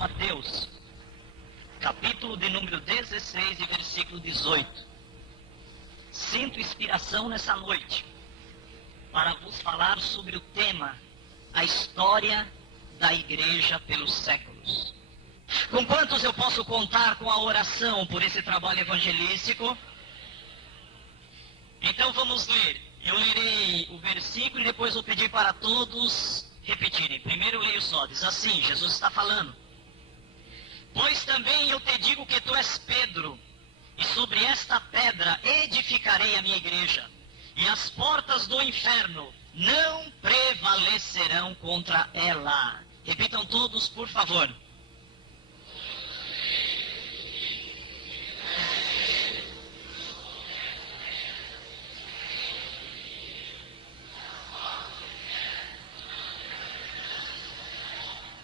Mateus, capítulo de número 16 e versículo 18. Sinto inspiração nessa noite para vos falar sobre o tema, a história da igreja pelos séculos. Com quantos eu posso contar com a oração por esse trabalho evangelístico? Então vamos ler. Eu lerei o versículo e depois vou pedir para todos repetirem. Primeiro eu leio só, diz assim, Jesus está falando. Pois também eu te digo que tu és Pedro, e sobre esta pedra edificarei a minha igreja, e as portas do inferno não prevalecerão contra ela. Repitam todos, por favor.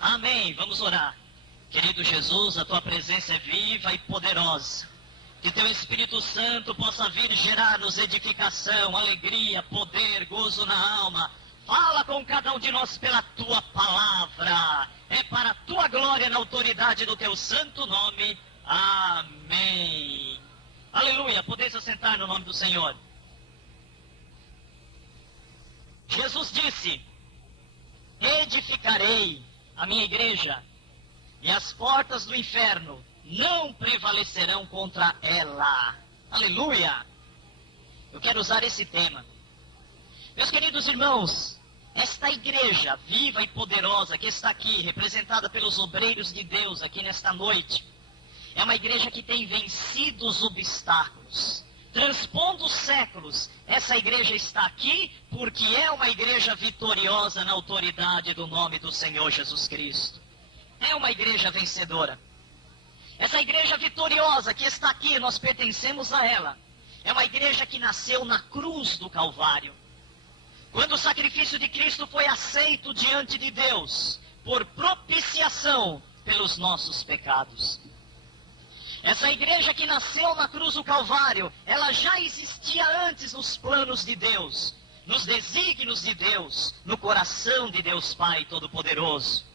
Amém. Vamos orar. Querido Jesus, a tua presença é viva e poderosa. Que teu Espírito Santo possa vir gerar-nos edificação, alegria, poder, gozo na alma. Fala com cada um de nós pela tua palavra. É para a tua glória na autoridade do teu santo nome. Amém. Aleluia. Podeis assentar no nome do Senhor. Jesus disse: edificarei a minha igreja, e as portas do inferno não prevalecerão contra ela. Aleluia! Eu quero usar esse tema. Meus queridos irmãos, esta igreja viva e poderosa que está aqui, representada pelos obreiros de Deus aqui nesta noite, é uma igreja que tem vencido os obstáculos. Transpondo os séculos, essa igreja está aqui porque é uma igreja vitoriosa na autoridade do nome do Senhor Jesus Cristo. É uma igreja vencedora. Essa igreja vitoriosa que está aqui, nós pertencemos a ela. É uma igreja que nasceu na cruz do Calvário. Quando o sacrifício de Cristo foi aceito diante de Deus, por propiciação pelos nossos pecados. Essa igreja que nasceu na cruz do Calvário, ela já existia antes nos planos de Deus, nos desígnios de Deus, no coração de Deus Pai Todo-Poderoso.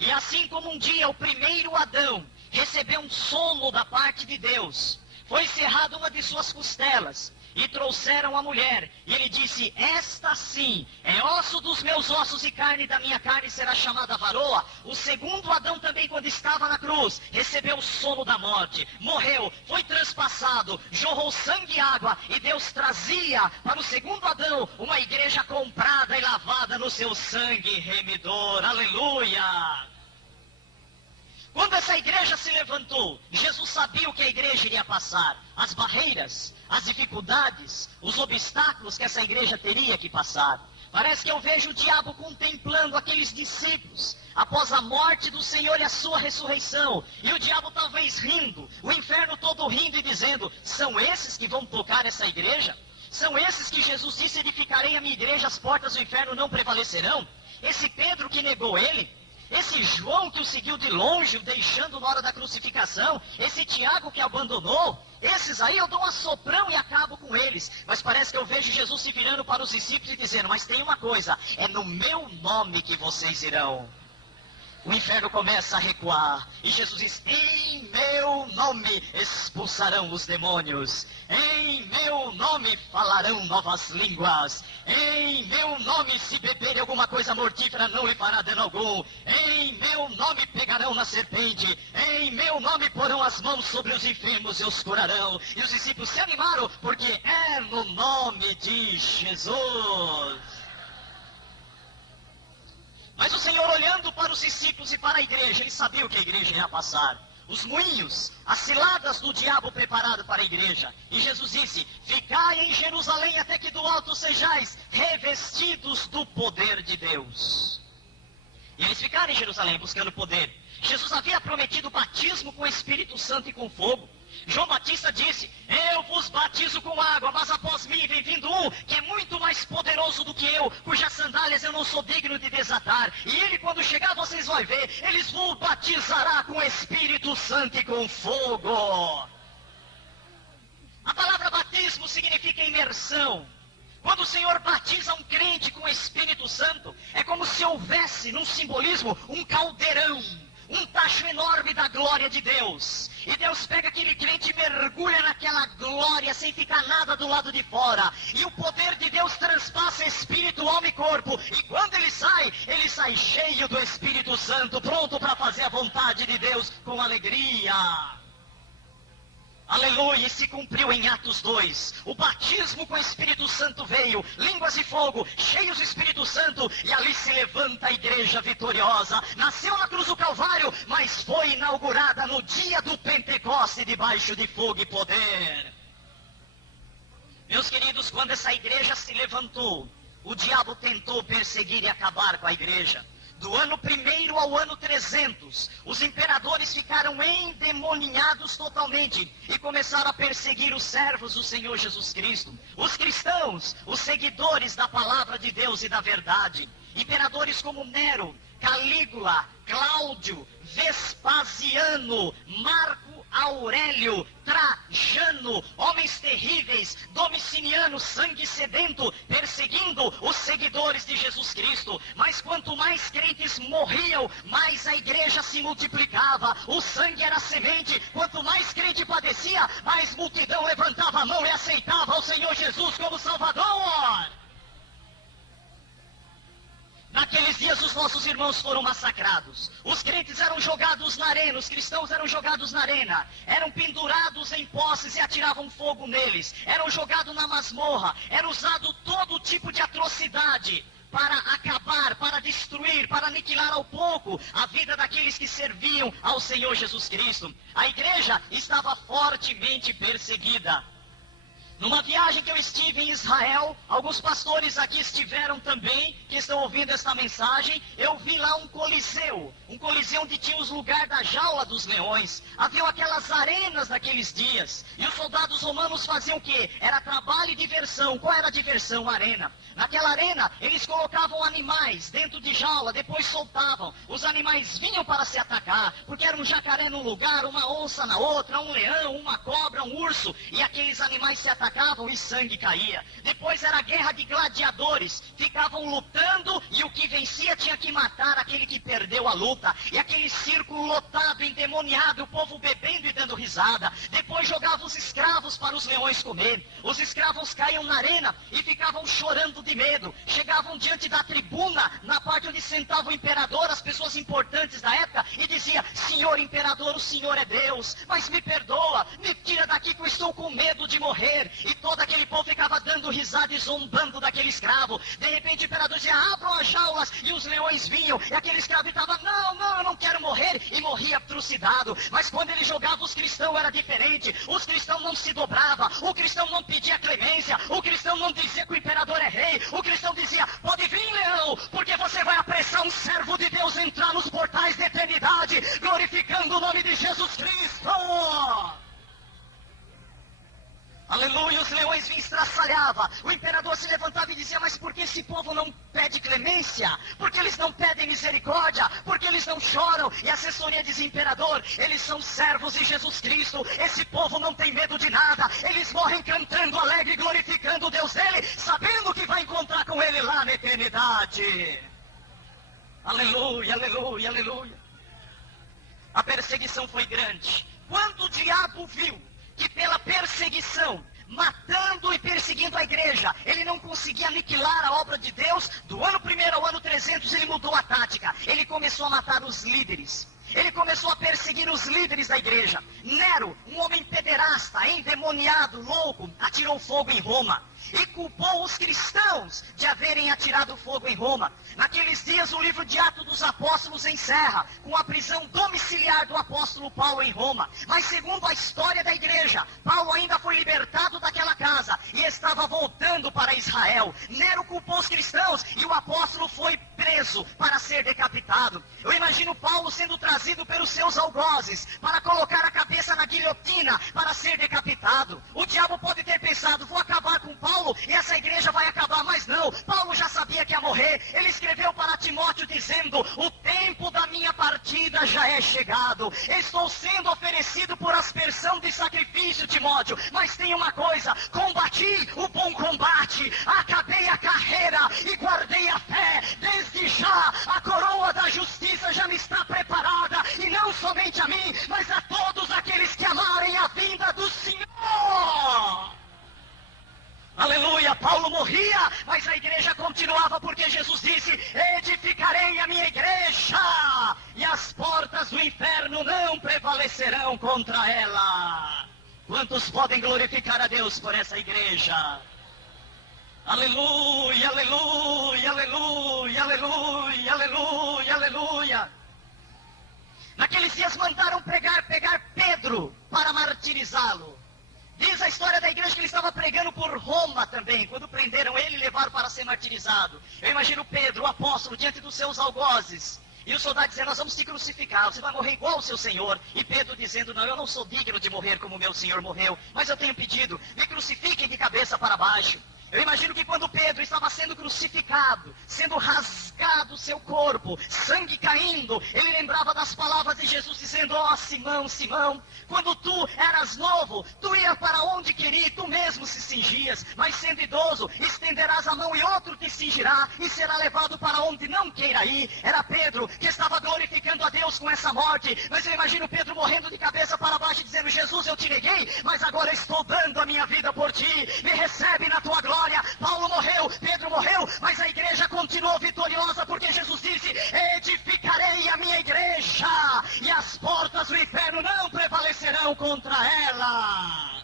E assim como um dia o primeiro Adão recebeu um sono da parte de Deus, foi cerrada uma de suas costelas, e trouxeram a mulher, e ele disse: esta sim é osso dos meus ossos e carne da minha carne, será chamada varoa. O segundo Adão também, quando estava na cruz, recebeu o sono da morte, morreu, foi transpassado, jorrou sangue e água, e Deus trazia para o segundo Adão uma igreja comprada e lavada no seu sangue remidor. Aleluia! Quando essa igreja se levantou, Jesus sabia o que a igreja iria passar, as barreiras, as dificuldades, os obstáculos que essa igreja teria que passar. Parece que eu vejo o diabo contemplando aqueles discípulos, após a morte do Senhor e a sua ressurreição, e o diabo talvez rindo, o inferno todo rindo e dizendo: são esses que vão tocar essa igreja? São esses que Jesus disse: edificarei a minha igreja, as portas do inferno não prevalecerão? Esse Pedro que negou ele? Esse João que o seguiu de longe, o deixando na hora da crucificação? Esse Tiago que abandonou? Esses aí eu dou um assoprão e acabo com eles. Mas parece que eu vejo Jesus se virando para os discípulos e dizendo: mas tem uma coisa, é no meu nome que vocês irão. O inferno começa a recuar, e Jesus diz: em meu nome expulsarão os demônios, em meu nome falarão novas línguas, em meu nome, se beberem alguma coisa mortífera, não lhe fará dano algum, em meu nome pegarão na serpente, em meu nome porão as mãos sobre os enfermos e os curarão. E os discípulos se animaram, porque é no nome de Jesus. Mas o Senhor, olhando para os discípulos e para a igreja, ele sabia o que a igreja ia passar. Os moinhos, as ciladas do diabo preparado para a igreja. E Jesus disse: ficai em Jerusalém até que do alto sejais revestidos do poder de Deus. E eles ficaram em Jerusalém buscando poder. Jesus havia prometido batismo com o Espírito Santo e com fogo. João Batista disse: eu vos batizo com água, mas após mim vem vindo um que é muito mais poderoso do que eu, cujas sandálias eu não sou digno de desatar. E ele, quando chegar, vocês vão ver, eles vos batizará com o Espírito Santo e com fogo. A palavra batismo significa imersão. Quando o Senhor batiza um crente com o Espírito Santo, é como se houvesse, num simbolismo, um caldeirão, um tacho enorme glória de Deus. E Deus pega aquele crente e mergulha naquela glória sem ficar nada do lado de fora. E o poder de Deus transpassa espírito, alma e corpo. E quando ele sai cheio do Espírito Santo, pronto para fazer a vontade de Deus com alegria. Aleluia, e se cumpriu em Atos 2. O batismo com o Espírito Santo veio, línguas de fogo, cheios do Espírito Santo, e ali se levanta a igreja vitoriosa. Nasceu na cruz do Calvário, mas foi inaugurada no dia do Pentecoste, debaixo de fogo e poder. Meus queridos, quando essa igreja se levantou, o diabo tentou perseguir e acabar com a igreja. Do ano 1º ao ano 300, os imperadores ficaram endemoniados totalmente e começaram a perseguir os servos do Senhor Jesus Cristo, os cristãos, os seguidores da palavra de Deus e da verdade. Imperadores como Nero, Calígula, Cláudio, Vespasiano, Marco Aurélio, Trajano, homens terríveis, Domiciano, sangue sedento, perseguindo os seguidores de Jesus Cristo. Mas quanto mais crentes morriam, mais a igreja se multiplicava. O sangue era semente. Quanto mais crente padecia, mais multidão levantava a mão e aceitava o Senhor Jesus como Salvador. Naqueles dias os nossos irmãos foram massacrados. Os crentes eram jogados na arena, os cristãos eram jogados na arena. Eram pendurados em postes e atiravam fogo neles. Eram jogados na masmorra. Era usado todo tipo de atrocidade para acabar, para destruir, para aniquilar ao pouco a vida daqueles que serviam ao Senhor Jesus Cristo. A igreja estava fortemente perseguida. Numa viagem que eu estive em Israel, alguns pastores aqui estiveram também, que estão ouvindo esta mensagem. Eu vi lá um coliseu onde tinha os lugares da jaula dos leões. Havia aquelas arenas naqueles dias. E os soldados romanos faziam o quê? Era trabalho e diversão. Qual era a diversão? A arena. Naquela arena, eles colocavam animais dentro de jaula, depois soltavam. Os animais vinham para se atacar, porque era um jacaré num lugar, uma onça na outra, um leão, uma cobra, um urso. E aqueles animais se atacavam e sangue caía. Depois era a guerra de gladiadores. Ficavam lutando e o que vencia tinha que matar aquele que perdeu a luta. E aquele círculo lotado, endemoniado, o povo bebendo e dando risada. Depois jogavam os escravos para os leões comer. Os escravos caíam na arena e ficavam chorando de medo. Chegavam diante da tribuna, na parte onde sentava o imperador, as pessoas importantes da época, e dizia: Senhor imperador, o Senhor é Deus, mas me perdoa, me tira daqui que eu estou com medo de morrer. E todo aquele povo ficava dando risada e zombando daquele escravo. De repente o imperador dizia: abram as jaulas, e os leões vinham, e aquele escravo estava: não, eu não quero morrer, e morria trucidado. Mas quando ele jogava os cristãos era diferente. Os cristãos não se dobravam, o cristão não pedia clemência, o cristão não dizia que o imperador é rei, o cristão dizia: pode vir, leão, porque você vai apressar um servo de Deus entrar nos portais da eternidade, glorificando o nome de Jesus Cristo. Aleluia, os leões vinham, estraçalhava. O imperador se levantava e dizia: mas por que esse povo não pede clemência? Por que eles não pedem misericórdia? Por que eles não choram? E a assessoria dizia: imperador, eles são servos de Jesus Cristo. Esse povo não tem medo de nada. Eles morrem cantando alegre, glorificando o Deus dele, sabendo que vai encontrar com ele lá na eternidade. Aleluia, aleluia, aleluia. A perseguição foi grande. Quando o diabo viu que pela perseguição, matando e perseguindo a igreja, ele não conseguia aniquilar a obra de Deus, do ano 1º ao ano 300, ele mudou a tática. Ele começou a matar os líderes. Ele começou a perseguir os líderes da igreja. Nero, um homem pederasta, endemoniado, louco, atirou fogo em Roma. E culpou os cristãos de haverem atirado fogo em Roma. Naqueles dias o livro de Atos dos Apóstolos encerra com a prisão domiciliar do apóstolo Paulo em Roma. Mas segundo a história da igreja, Paulo ainda foi libertado daquela casa e estava voltando para Israel. Nero culpou os cristãos e o apóstolo foi preso para ser decapitado. Eu imagino Paulo sendo trazido pelos seus algozes para colocar a cabeça na guilhotina para ser decapitado. O diabo pode ter pensado: vou acabar com Paulo e essa igreja vai acabar. Mas não, Paulo já sabia que ia morrer. Ele escreveu para Timóteo dizendo: o tempo da minha partida já é chegado. Estou sendo oferecido por aspersão de sacrifício, Timóteo, mas tem uma coisa: combati o bom combate, acabei a carreira e guardei a fé. Desde já a coroa da justiça já me está preparada, e não somente a mim, mas a portas do inferno não prevalecerão contra ela. Quantos podem glorificar a Deus por essa igreja? Aleluia, aleluia, aleluia, aleluia, aleluia, aleluia. Naqueles dias mandaram pegar Pedro para martirizá-lo. Diz a história da igreja que ele estava pregando por Roma também, quando prenderam ele e levaram para ser martirizado. Eu imagino Pedro, o apóstolo, diante dos seus algozes. E o soldado dizendo, nós vamos te crucificar, você vai morrer igual o seu Senhor. E Pedro dizendo, não, eu não sou digno de morrer como meu Senhor morreu, mas eu tenho pedido, me crucifiquem de cabeça para baixo. Eu imagino que quando Pedro estava sendo crucificado, sendo rasgado o seu corpo, sangue caindo, ele lembrava das palavras de Jesus dizendo, ó Simão, Simão, quando tu eras novo, tu ia para onde queria, tu mesmo se cingias, mas sendo idoso, estenderás a mão e outro te cingirá, e será levado para onde não queira ir. Era Pedro que estava glorificando a Deus com essa morte, mas eu imagino Pedro morrendo de cabeça para baixo, dizendo, Jesus, eu te neguei, mas agora estou dando a minha vida por ti, me recebe na tua glória. Paulo morreu, Pedro morreu, mas a igreja continuou vitoriosa, porque Jesus disse, edificarei a minha igreja, e as portas do inferno não prevalecerão contra ela.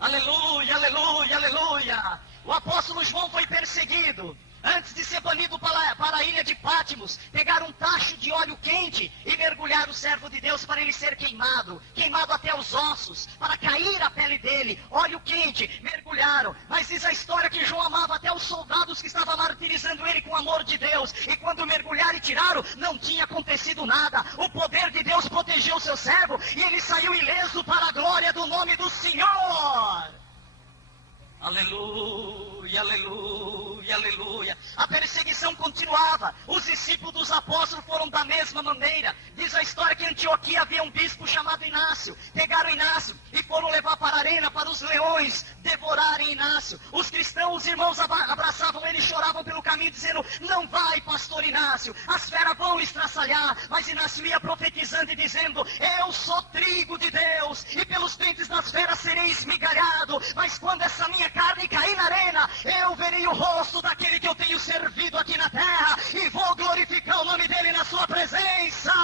Aleluia, aleluia, aleluia. O apóstolo João foi perseguido. Antes de ser banido para a ilha de Pátimos, pegaram um tacho de óleo quente e mergulharam o servo de Deus para ele ser queimado até os ossos, para cair a pele dele, óleo quente, mergulharam. Mas diz a história que João amava até os soldados que estavam martirizando ele com amor de Deus, e quando mergulharam e tiraram, não tinha acontecido nada. O poder de Deus protegeu o seu servo, e ele saiu ileso para a glória do nome do Senhor. Aleluia, aleluia, aleluia. A perseguição continuava. Os discípulos dos apóstolos foram da mesma maneira. Diz a história que em Antioquia havia um bispo chamado Inácio. Pegaram Inácio e foram levar para a arena, para os leões devorarem Inácio. Os cristãos, os irmãos abraçavam ele e choravam pelo caminho, dizendo, não vai, pastor Inácio, as feras vão estraçalhar. Mas Inácio ia profetizando e dizendo, eu sou trigo de Deus, e pelos dentes das feras serei esmigalhado. Mas quando essa minha carne cair na arena, eu verei o rosto daquele que eu tenho servido aqui na terra, e vou glorificar o nome dele na sua presença.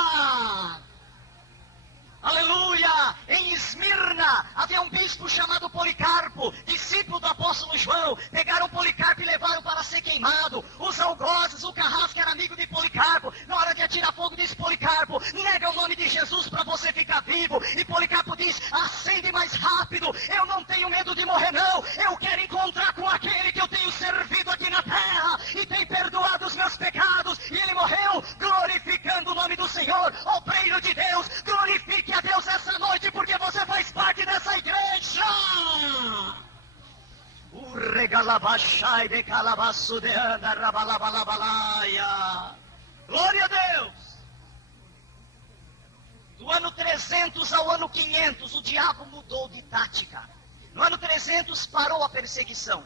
Aleluia! Em Esmirna havia um bispo chamado Policarpo, discípulo do apóstolo João. Pegaram Policarpo e levaram para ser queimado. Os algozes, o carrasco era amigo de Policarpo. Na hora de atirar fogo, disse Policarpo, nega o nome de Jesus para você ficar vivo. E Policarpo diz, acende mais rápido, eu não tenho medo de morrer não. Eu quero encontrar com aquele que eu tenho servido aqui na terra e tem perdoado os meus pecados. E ele morreu glorificando o nome do Senhor. Obreiro de Deus, glorifique a Deus essa noite, porque você faz parte dessa igreja. Glória a Deus. Do ano 300 ao ano 500, o diabo mudou de tática. No ano 300 parou a perseguição.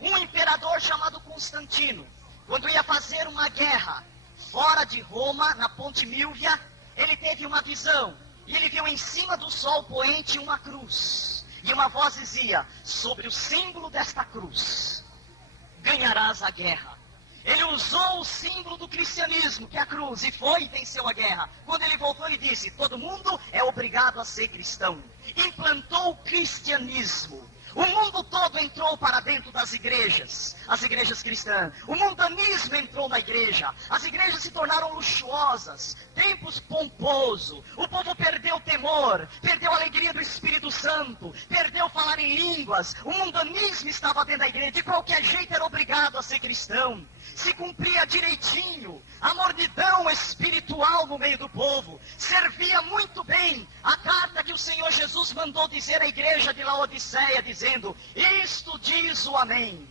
Um imperador chamado Constantino, quando ia fazer uma guerra fora de Roma, na Ponte Milvia, ele teve uma visão, e ele viu em cima do sol poente uma cruz, e uma voz dizia, sobre o símbolo desta cruz, ganharás a guerra. Ele usou o símbolo do cristianismo, que é a cruz, e foi e venceu a guerra. Quando ele voltou, ele disse, todo mundo é obrigado a ser cristão. Implantou o cristianismo. O mundo todo entrou para dentro das igrejas, as igrejas cristãs. O mundanismo entrou na igreja. As igrejas se tornaram luxuosas, templos pomposos. O povo perdeu o temor, perdeu a alegria do Espírito Santo, perdeu falar em línguas. O mundanismo estava dentro da igreja. De qualquer jeito era obrigado a ser cristão. Se cumpria direitinho a mornidão espiritual no meio do povo. Servia muito bem a carta que o Senhor Jesus mandou dizer à igreja de Laodiceia, dizendo, isto diz o Amém.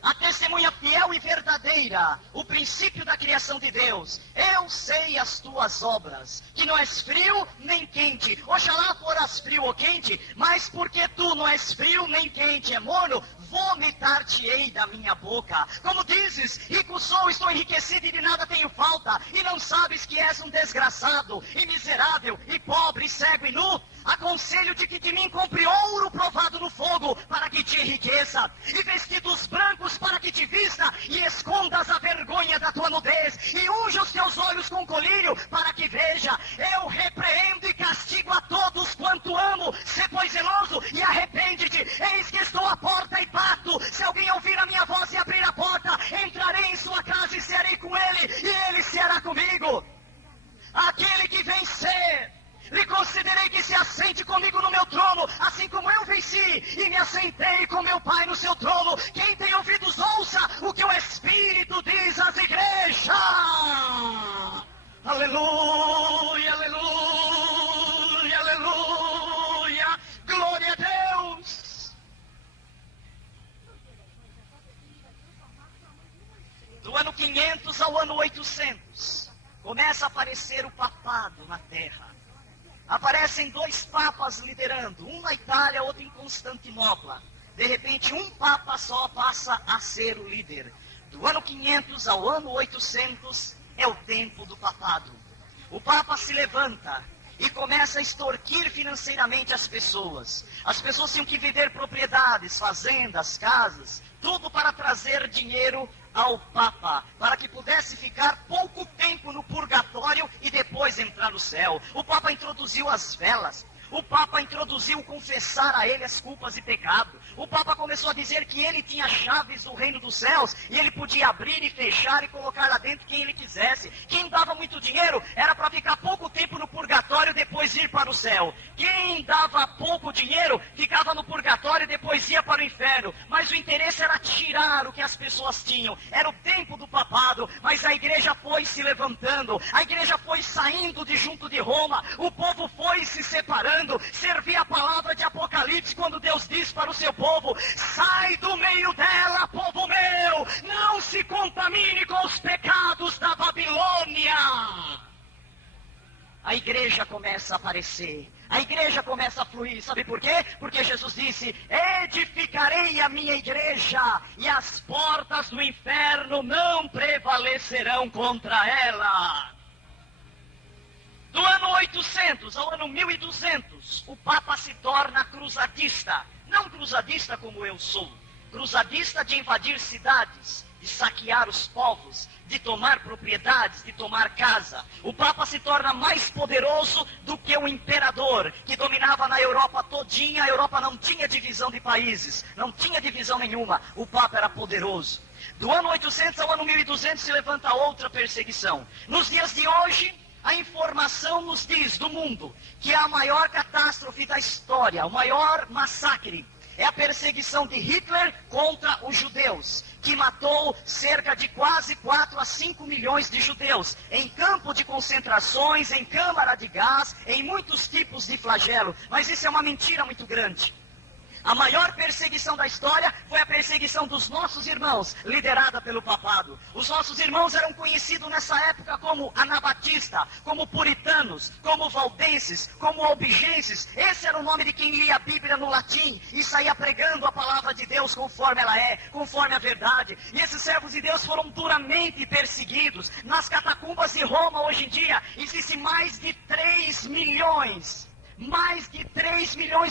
A testemunha fiel e verdadeira, o princípio da criação de Deus. Eu sei as tuas obras, que não és frio nem quente. Oxalá foras frio ou quente, mas porque tu não és frio nem quente, é morno, vomitar-te-ei da minha boca. Como dizes, rico sou, estou enriquecido e de nada tenho falta, e não sabes que és um desgraçado, e miserável, e pobre, e cego e nu? Aconselho-te que de mim compre ouro provado no fogo, para que te enriqueça, e vestidos brancos para que te vista, e escondas a vergonha da tua nudez, e unja os teus olhos com com colírio, para que veja. Eu repreendo e castigo a todos quanto amo. Sê pois zeloso e arrepende-te. Eis que estou à porta e bato. Se alguém ouvir a minha voz e abrir a porta, entrarei em sua casa e cearei com ele, e ele ceará comigo. Aquele que vencer, lhe concederei que se assente comigo no meu trono, assim como eu venci e me assentei com meu Pai no seu trono. Quem tem ouvidos, ouça o que o Espírito diz às igrejas. Aleluia, aleluia, aleluia, glória a Deus. Do ano 500 ao ano 800, começa a aparecer o papado na terra. Aparecem dois papas liderando, um na Itália, outro em Constantinopla. De repente, um papa só passa a ser o líder. Do ano 500 ao ano 800 é o tempo do papado. O papa se levanta e começa a extorquir financeiramente as pessoas. As pessoas tinham que vender propriedades, fazendas, casas, tudo para trazer dinheiro ao Papa, para que pudesse ficar pouco tempo no purgatório e depois entrar no céu. O Papa introduziu as velas. O Papa introduziu confessar a ele as culpas e pecado. O Papa começou a dizer que ele tinha chaves do reino dos céus e ele podia abrir e fechar e colocar lá dentro quem ele quisesse. Quem dava muito dinheiro era para ficar pouco tempo no purgatório e depois ir para o céu. Quem dava pouco dinheiro ficava no purgatório e depois ia para o inferno. Mas o interesse era tirar o que as pessoas tinham. Era o tempo do papado, mas a igreja foi se levantando. A igreja foi saindo de junto de Roma. O povo foi se separando. Servir a palavra de Apocalipse quando Deus diz para o seu povo: sai do meio dela, povo meu, não se contamine com os pecados da Babilônia. A igreja começa a aparecer, a igreja começa a fluir. Sabe por quê? Porque Jesus disse: edificarei a minha igreja e as portas do inferno não prevalecerão contra ela. Do ano 800 ao ano 1200, o Papa se torna cruzadista. Não cruzadista como eu sou. Cruzadista de invadir cidades, de saquear os povos, de tomar propriedades, de tomar casa. O Papa se torna mais poderoso do que o imperador, que dominava na Europa todinha. A Europa não tinha divisão de países, não tinha divisão nenhuma. O Papa era poderoso. Do ano 800 ao ano 1200 se levanta outra perseguição. Nos dias de hoje, a informação nos diz do mundo que a maior catástrofe da história, o maior massacre, é a perseguição de Hitler contra os judeus, que matou cerca de quase 4 a 5 milhões de judeus, em campo de concentrações, em câmara de gás, em muitos tipos de flagelo. Mas isso é uma mentira muito grande. A maior perseguição da história foi a perseguição dos nossos irmãos, liderada pelo papado. Os nossos irmãos eram conhecidos nessa época como anabatistas, como puritanos, como valdenses, como albigenses. Esse era o nome de quem lia a Bíblia no latim e saía pregando a palavra de Deus conforme ela é, conforme a verdade. E esses servos de Deus foram duramente perseguidos. Nas catacumbas de Roma, hoje em dia, existem mais de 3 milhões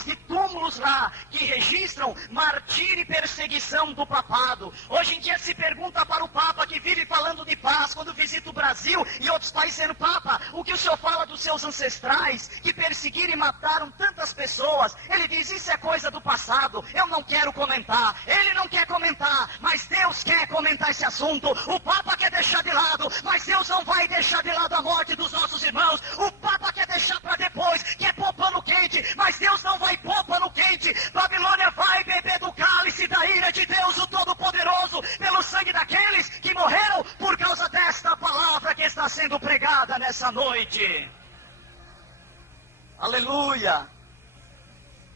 de túmulos lá, que registram martírio e perseguição do papado. Hoje em dia se pergunta para o Papa, que vive falando de paz, quando visita o Brasil e outros países sendo Papa, o que o senhor fala dos seus ancestrais, que perseguiram e mataram tantas pessoas? Ele diz: isso é coisa do passado, eu não quero comentar. Ele não quer comentar, mas Deus quer comentar esse assunto. O Papa quer deixar de lado, mas Deus não vai deixar de lado a morte dos nossos irmãos. O Papa quer deixar para depois, quer pôr pano quente, mas Deus não vai pôr pano quente. Babilônia vai beber do cálice da ira de Deus, o Todo-Poderoso, pelo sangue daqueles que morreram por causa desta palavra que está sendo pregada nessa noite. Aleluia!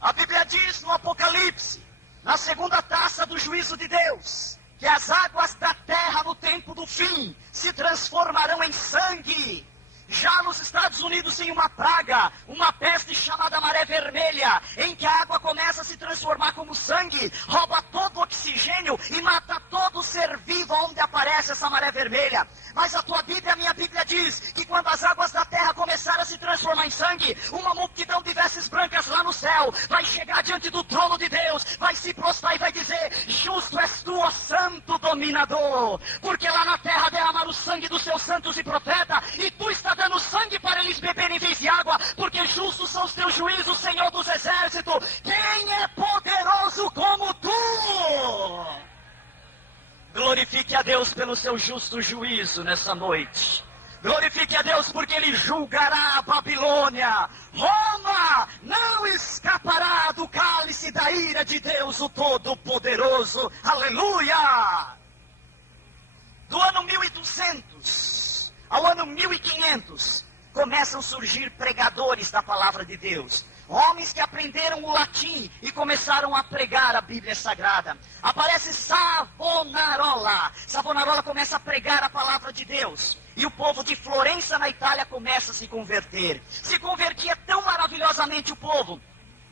A Bíblia diz no Apocalipse, na segunda taça do juízo de Deus, que as águas da terra no tempo do fim se transformarão em sangue. Já nos Estados Unidos tem uma praga, uma peste chamada maré vermelha, em que a água começa a se transformar como sangue, rouba todo o oxigênio e mata todo ser vivo onde aparece essa maré vermelha. Mas a tua Bíblia, a minha Bíblia diz que quando as águas da terra começarem a se transformar em sangue, uma multidão de vestes brancas lá no céu vai chegar diante do trono de Deus, vai se prostrar e vai dizer: justo és tu, ó santo dominador, porque lá na terra derramaram o sangue dos seus santos e profetas, e tu seu justo juízo nessa noite. Glorifique a Deus, porque Ele julgará a Babilônia. Roma não escapará do cálice da ira de Deus, o Todo-Poderoso. Aleluia! Do ano 1200 ao ano 1500, começam a surgir pregadores da palavra de Deus. Homens que aprenderam o latim e começaram a pregar a Bíblia Sagrada. Aparece Savonarola. Savonarola começa a pregar a palavra de Deus. E o povo de Florença, na Itália, começa a se converter. Se convertia tão maravilhosamente o povo,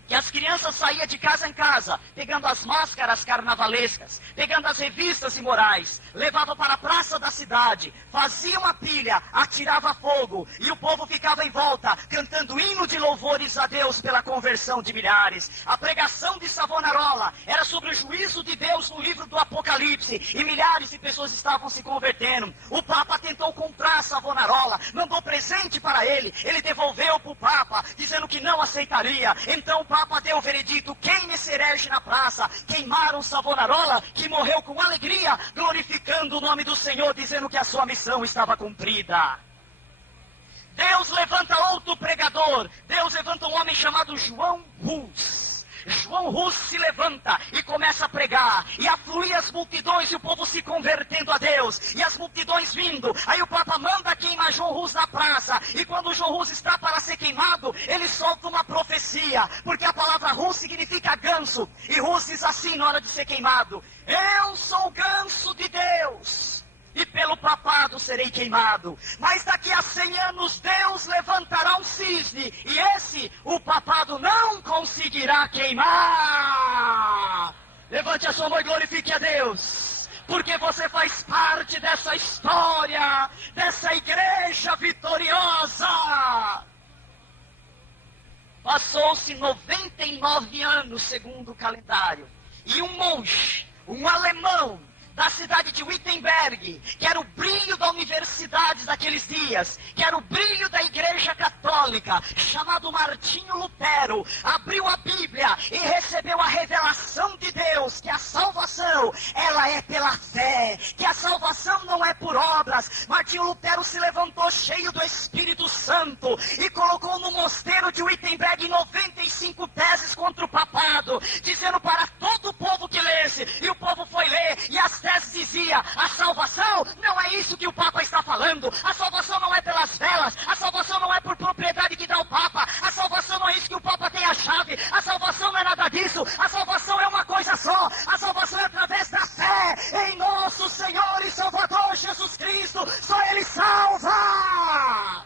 que as crianças saíam de casa em casa, pegando as máscaras carnavalescas, pegando as revistas imorais, levava para a praça da cidade, fazia uma pilha, atirava fogo, e o povo ficava em volta, cantando hino de louvores a Deus pela conversão de milhares. A pregação de Savonarola era sobre o juízo de Deus no livro do Apocalipse, e milhares de pessoas estavam se convertendo. O Papa tentou comprar Savonarola, mandou presente para ele devolveu para o Papa, dizendo que não aceitaria. Então o Papa deu o veredito: queime esse herege na praça. Queimaram Savonarola, que morreu com alegria, glorificando o nome do Senhor, dizendo que a sua missão estava cumprida. Deus levanta outro pregador. Deus levanta um homem chamado João Hus. João Hus se levanta e começa a pregar, e afluem as multidões, e o povo se convertendo a Deus, e as multidões vindo. Aí o Papa manda queimar João Hus na praça, e quando João Hus está para ser queimado, ele solta uma profecia, porque a palavra Hus significa ganso, e Hus diz assim na hora de ser queimado: eu sou o ganso de Deus, e pelo papado serei queimado. Mas daqui a 100 anos Deus levantará um cisne, e esse o papado não conseguirá queimar. Levante a sua mão e glorifique a Deus, porque você faz parte dessa história, dessa igreja vitoriosa. Passou-se 99 anos segundo o calendário, e um monge, um alemão, da cidade de Wittenberg, que era o brilho da universidade daqueles dias, que era o brilho da igreja católica, chamado Martinho Lutero, abriu a Bíblia e recebeu a revelação de Deus, que a salvação, ela é pela fé, que a salvação não é por obras. Martinho Lutero se levantou cheio do Espírito Santo e colocou no mosteiro de Wittenberg 95 teses contra o papado, dizendo para todo o povo que lesse, e o povo foi ler, e as teses dizia: a salvação não é isso que o Papa está falando, a salvação não é pelas velas, a salvação não é por propriedade que dá o Papa, a salvação não é isso que o Papa tem a chave, a salvação não é nada disso, a salvação é uma coisa só, a salvação é através da fé em nosso Senhor e Salvador Jesus Cristo. Só Ele salva.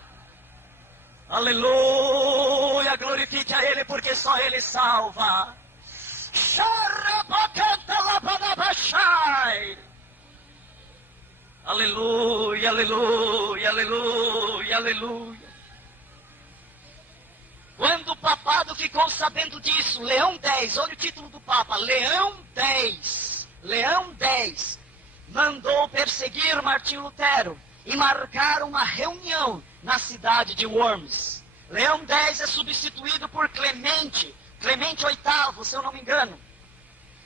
Aleluia, glorifique a Ele, porque só Ele salva. Aleluia, aleluia, aleluia, aleluia. Quando o papado ficou sabendo disso, Leão X, olha o título do Papa, Leão X, mandou perseguir Martinho Lutero e marcar uma reunião na cidade de Worms. Leão X é substituído por Clemente VIII, se eu não me engano.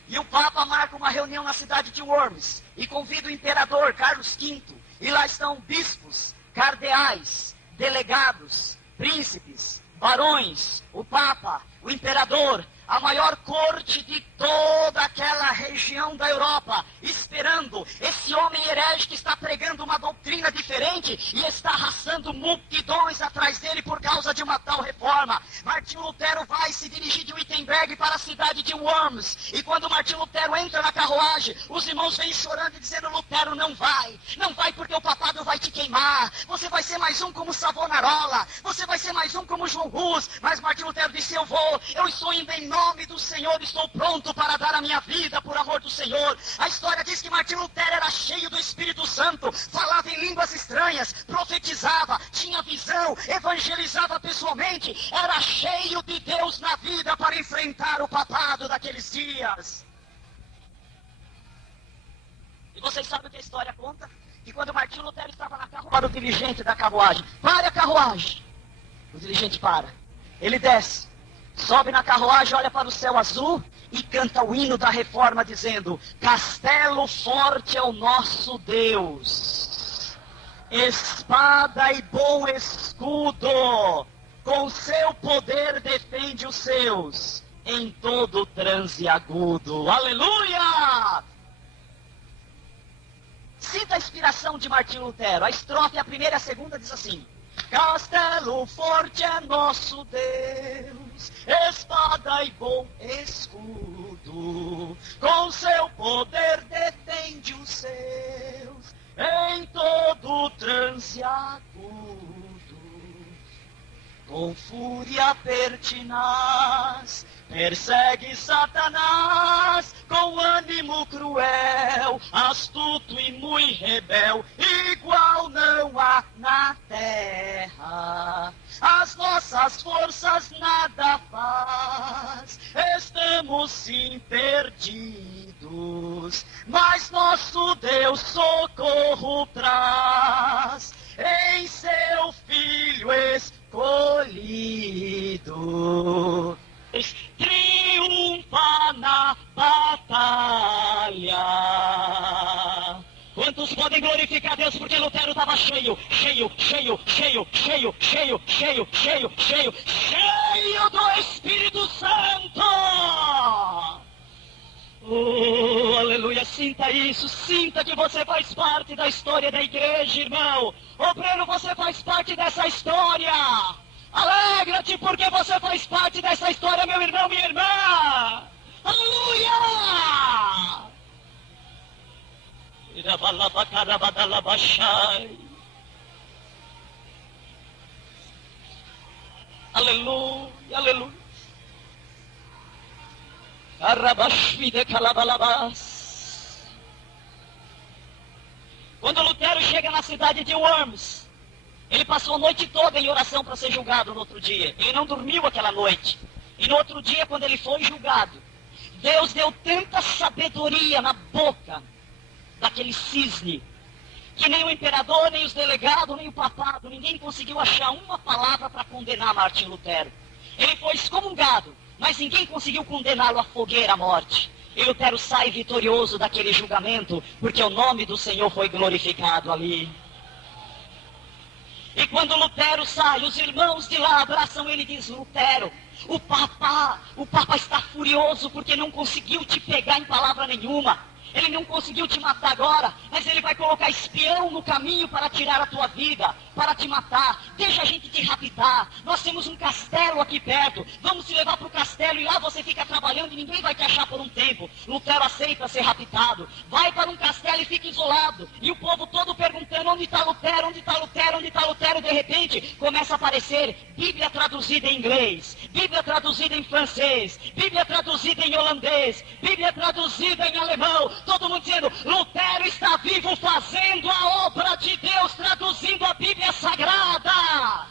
E o Papa marca uma reunião na cidade de Worms e convida o imperador Carlos V. E lá estão bispos, cardeais, delegados, príncipes, barões, o Papa, o imperador, a maior corte de toda aquela região da Europa, esperando esse homem herege que está pregando uma doutrina diferente e está arrastando multidões atrás dele por causa de uma tal reforma. Martinho Lutero vai se dirigir de Wittenberg para a cidade de Worms, e quando Martinho Lutero entra na carruagem, os irmãos vêm chorando e dizendo: Lutero, não vai porque o papado vai te queimar, você vai ser mais um como Savonarola, você vai ser mais um como João Hus. Mas Martinho Lutero disse: eu estou indo em nome do Senhor, estou pronto para dar a minha vida por amor do Senhor. A história diz que Martinho Lutero era cheio do Espírito Santo, falava em línguas estranhas, profetizava, tinha visão, evangelizava pessoalmente, era cheio de Deus na vida para enfrentar o papado daqueles dias. E vocês sabem o que a história conta? Que quando Martinho Lutero estava na carruagem, o dirigente da carruagem: pare a carruagem. O dirigente para, ele desce, sobe na carruagem, olha para o céu azul e canta o hino da reforma dizendo: castelo forte é o nosso Deus, espada e bom escudo, com seu poder defende os seus, em todo transe agudo. Aleluia! Sinta a inspiração de Martinho Lutero. A estrofe, a primeira e a segunda, diz assim: castelo forte é nosso Deus, espada e bom escudo, com seu poder defende os seus, em todo transe agudo. Com fúria pertinaz, persegue Satanás, com ânimo cruel, astuto e muito rebel, igual não há na terra. As nossas forças nada faz, estamos sim perdidos, mas nosso Deus socorro traz, em seu Filho escolhido. Triunfa na batalha. Quantos podem glorificar Deus porque Lutero estava cheio do Espírito Santo. Oh, aleluia, sinta isso, sinta que você faz parte da história da igreja, irmão. Obreiro, você faz parte dessa história. Alegra-te porque você faz parte dessa história, meu irmão, minha irmã. Aleluia! Aleluia, aleluia. Quando Lutero chega na cidade de Worms, ele passou a noite toda em oração para ser julgado no outro dia. Ele não dormiu aquela noite. E no outro dia, quando ele foi julgado, Deus deu tanta sabedoria na boca daquele cisne, que nem o imperador, nem os delegados, nem o papado, ninguém conseguiu achar uma palavra para condenar Martinho Lutero. Ele foi excomungado, mas ninguém conseguiu condená-lo à fogueira, à morte. E Lutero sai vitorioso daquele julgamento, porque o nome do Senhor foi glorificado ali. E quando Lutero sai, os irmãos de lá abraçam ele e dizem: Lutero, o Papa está furioso porque não conseguiu te pegar em palavra nenhuma. Ele não conseguiu te matar agora, mas ele vai colocar espião no caminho para tirar a tua vida, para te matar. Deixa a gente te raptar. Nós temos um castelo aqui perto. Vamos te levar para o castelo e lá você fica trabalhando e ninguém vai te achar por um tempo. Lutero aceita ser raptado. Vai para um castelo e fica isolado. E o povo todo perguntando: onde está Lutero? Onde está Lutero? Onde está Lutero? De repente começa a aparecer Bíblia traduzida em inglês, Bíblia traduzida em francês, Bíblia traduzida em holandês, Bíblia traduzida em alemão. Todo mundo dizendo: Lutero está vivo fazendo a obra de Deus, traduzindo a Bíblia Sagrada.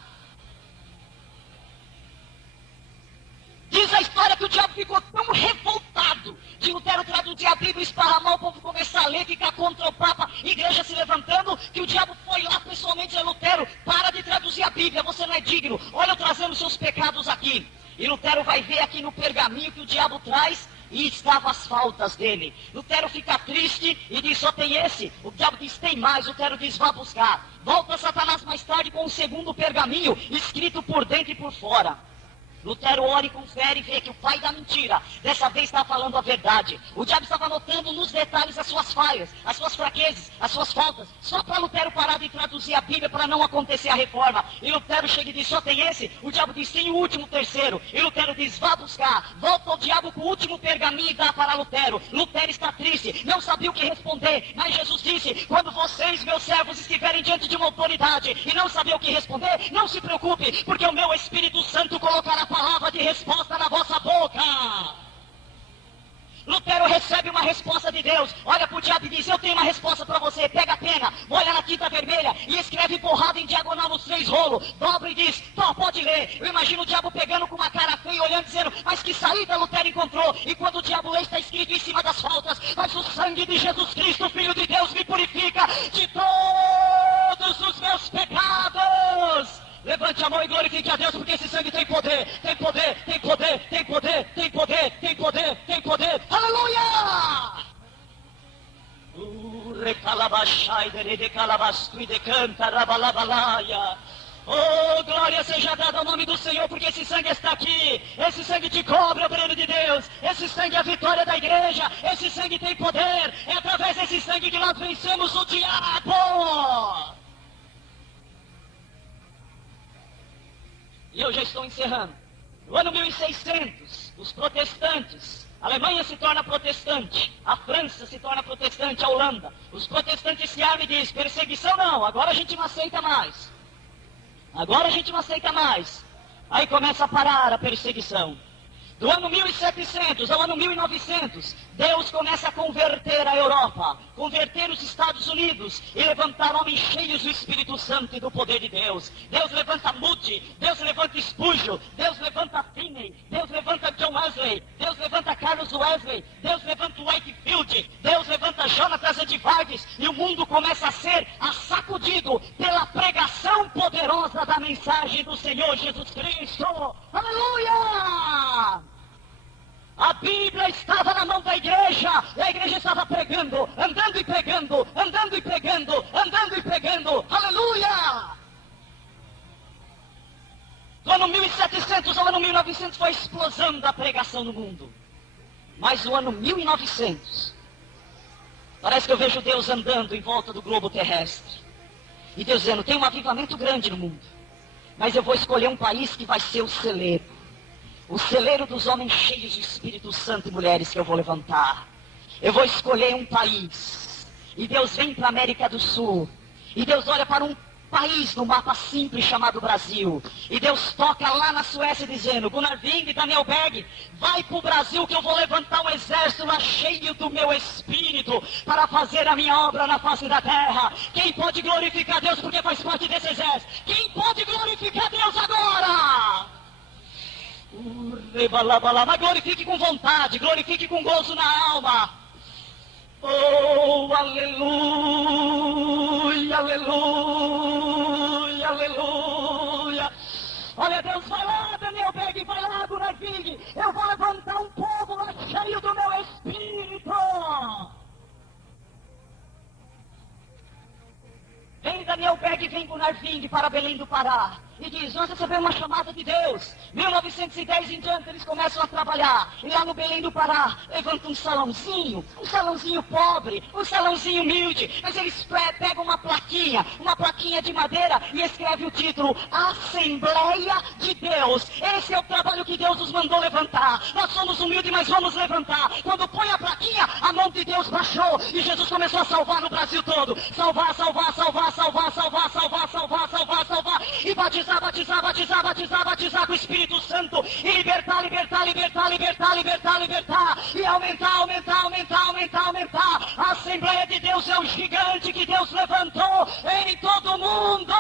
Diz a história que o diabo ficou tão revoltado de Lutero traduzir a Bíblia, esparramar, o povo começar a ler, ficar contra o Papa, igreja se levantando, que o diabo foi lá pessoalmente a Lutero: para de traduzir a Bíblia, você não é digno, olha eu trazendo seus pecados aqui. E Lutero vai ver aqui no pergaminho que o diabo traz, e estavam as faltas dele. Lutero fica triste e diz: só tem esse. O diabo diz: tem mais. Lutero diz: vá buscar. Volta Satanás mais tarde com o segundo pergaminho, escrito por dentro e por fora. Lutero ora e confere e vê que o pai da mentira dessa vez está falando a verdade. O diabo estava anotando nos detalhes as suas falhas, as suas fraquezas, as suas faltas, só para Lutero parar de traduzir a Bíblia para não acontecer a reforma. E Lutero chega e diz: só tem esse? O diabo diz: tem o último, terceiro. E Lutero diz: vá buscar. Volta o diabo com o último pergaminho e dá para Lutero. Lutero está triste, não sabia o que responder, mas Jesus disse: quando vocês, meus servos, estiverem diante de uma autoridade e não saber o que responder, não se preocupe, porque o meu Espírito Santo colocará palavra de resposta na vossa boca. Lutero recebe uma resposta de Deus, olha para o diabo e diz: eu tenho uma resposta para você. Pega a pena, molha na tinta vermelha e escreve porrada em diagonal nos 3 rolos, dobra e diz: pode ler. Eu imagino o diabo pegando com uma cara feia, olhando, dizendo: mas que saída Lutero encontrou? E quando o diabo lê, está escrito em cima das faltas: mas o sangue de Jesus Cristo, Filho de Deus, me purifica de todos os meus pecados. Levante a mão e glorifique a Deus, porque esse sangue tem poder, tem poder, tem poder, tem poder, tem poder, tem poder, tem poder. Oh, glória seja dada ao nome do Senhor, porque esse sangue está aqui. Esse sangue te cobre, obreiro de Deus. Esse sangue é a vitória da igreja. Esse sangue tem poder. É através desse sangue que nós vencemos o diabo. E eu já estou encerrando. No ano 1600, os protestantes, a Alemanha se torna protestante, a França se torna protestante, a Holanda. Os protestantes se armam e dizem, perseguição não, agora a gente não aceita mais. Agora a gente não aceita mais. Aí começa a parar a perseguição. Do ano 1700 ao ano 1900, Deus começa a converter a Europa, converter os Estados Unidos e levantar homens cheios do Espírito Santo e do poder de Deus. Deus levanta Moody, Deus levanta Spurgeon, Deus levanta Finney, Deus levanta John Wesley, Deus levanta Carlos Wesley, Deus levanta Whitefield, Deus levanta Jonathan Edwards, e o mundo começa a ser sacudido pela pregação poderosa da mensagem do Senhor Jesus Cristo. Aleluia! A Bíblia estava na mão da igreja, e a igreja estava pregando, andando e pregando, andando e pregando, andando e pregando. Aleluia! Do ano 1700 ao ano 1900 foi a explosão da pregação no mundo. Mas no ano 1900, parece que eu vejo Deus andando em volta do globo terrestre. E Deus dizendo, tem um avivamento grande no mundo, mas eu vou escolher um país que vai ser o celeiro. O celeiro dos homens cheios de Espírito Santo e mulheres que eu vou levantar. Eu vou escolher um país. E Deus vem para a América do Sul. E Deus olha para um país no mapa simples chamado Brasil. E Deus toca lá na Suécia dizendo, Gunnar Wing e Daniel Berg, vai para o Brasil que eu vou levantar um exército lá cheio do meu Espírito para fazer a minha obra na face da terra. Quem pode glorificar Deus porque faz parte desse exército? Quem pode glorificar Deus agora? Mas glorifique com vontade, glorifique com gozo na alma. Oh, aleluia, aleluia, aleluia. Olha, Deus, vai lá, Daniel Berg, vai lá, Gunnar Wing. Eu vou levantar um povo lá cheio do meu Espírito. Vem Daniel Berg, vem Gunnar Wing para Belém do Pará. E diz, nós recebemos uma chamada de Deus. 1910 em diante eles começam a trabalhar. E lá no Belém do Pará, levanta um salãozinho pobre, um salãozinho humilde. Mas eles pegam uma plaquinha de madeira e escreve o título, Assembleia de Deus. Esse é o trabalho que Deus nos mandou levantar. Nós somos humildes, mas vamos levantar. Quando põe a plaquinha, a mão de Deus baixou. E Jesus começou a salvar no Brasil todo. Salvar, salvar, salvar, salvar, salvar, salvar, salvar, salvar, salvar. E batizar com o Espírito Santo, e libertar, e aumentar. A Assembleia de Deus é o gigante que Deus levantou em todo o mundo.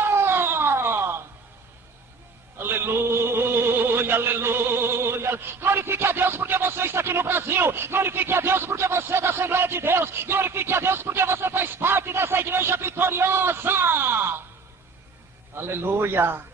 Aleluia, aleluia. Glorifique a Deus porque você está aqui no Brasil. Glorifique a Deus porque você é da Assembleia de Deus. Glorifique a Deus porque você faz parte dessa igreja vitoriosa. Aleluia.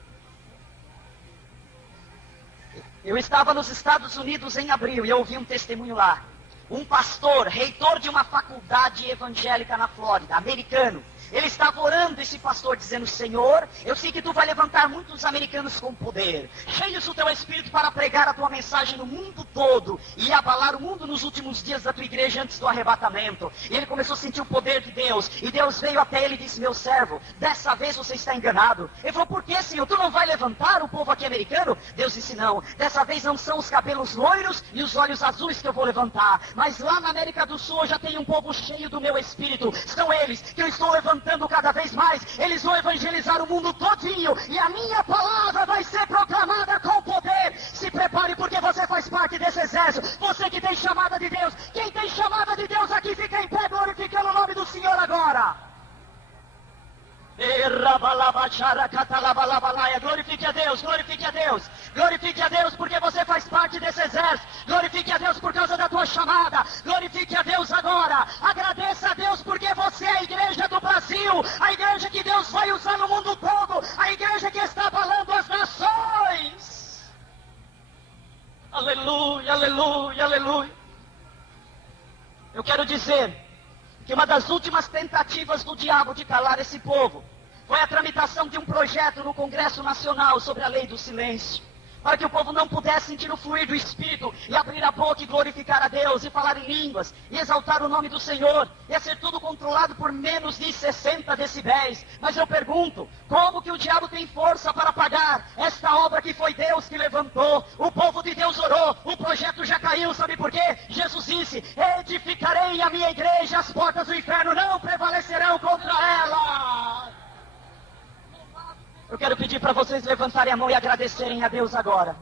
Eu estava nos Estados Unidos em abril e eu ouvi um testemunho lá. Um pastor, reitor de uma faculdade evangélica na Flórida, americano. Ele estava orando, esse pastor, dizendo, Senhor, eu sei que tu vai levantar muitos americanos com poder, cheios do teu Espírito para pregar a tua mensagem no mundo todo e abalar o mundo nos últimos dias da tua igreja antes do arrebatamento. E ele começou a sentir o poder de Deus, e Deus veio até ele e disse, meu servo, dessa vez você está enganado. Ele falou, por que, Senhor? Tu não vai levantar o povo aqui americano? Deus disse, não, dessa vez não são os cabelos loiros e os olhos azuis que eu vou levantar, mas lá na América do Sul eu já tenho um povo cheio do meu Espírito. São eles que eu estou levantando cada vez mais. Eles vão evangelizar o mundo todinho e a minha palavra vai ser proclamada com poder. Se prepare porque você faz parte desse exército. Você que tem chamada de Deus. Quem tem chamada de Deus aqui fica em pé glorificando o nome do Senhor agora. Glorifique a Deus, glorifique a Deus, glorifique a Deus porque você faz parte desse exército, glorifique a Deus por causa da tua chamada, glorifique a Deus agora, agradeça a Deus porque você é a igreja do Brasil, a igreja que Deus vai usar no mundo todo, a igreja que está abalando as nações. Aleluia, aleluia, aleluia. Eu quero dizer que uma das últimas tentativas do diabo de calar esse povo foi a tramitação de um projeto no Congresso Nacional sobre a lei do silêncio, para que o povo não pudesse sentir o fluir do Espírito e abrir a boca e glorificar a Deus e falar em línguas e exaltar o nome do Senhor. Ia ser tudo controlado por menos de 60 decibéis. Mas eu pergunto, como que o diabo tem força para apagar esta obra que foi Deus que levantou? O povo de Deus orou, o projeto já caiu, sabe por quê? Jesus disse, edificarei a minha igreja, as portas do inferno não prevalecerão contra ela. Eu quero pedir para vocês levantarem a mão e agradecerem a Deus agora.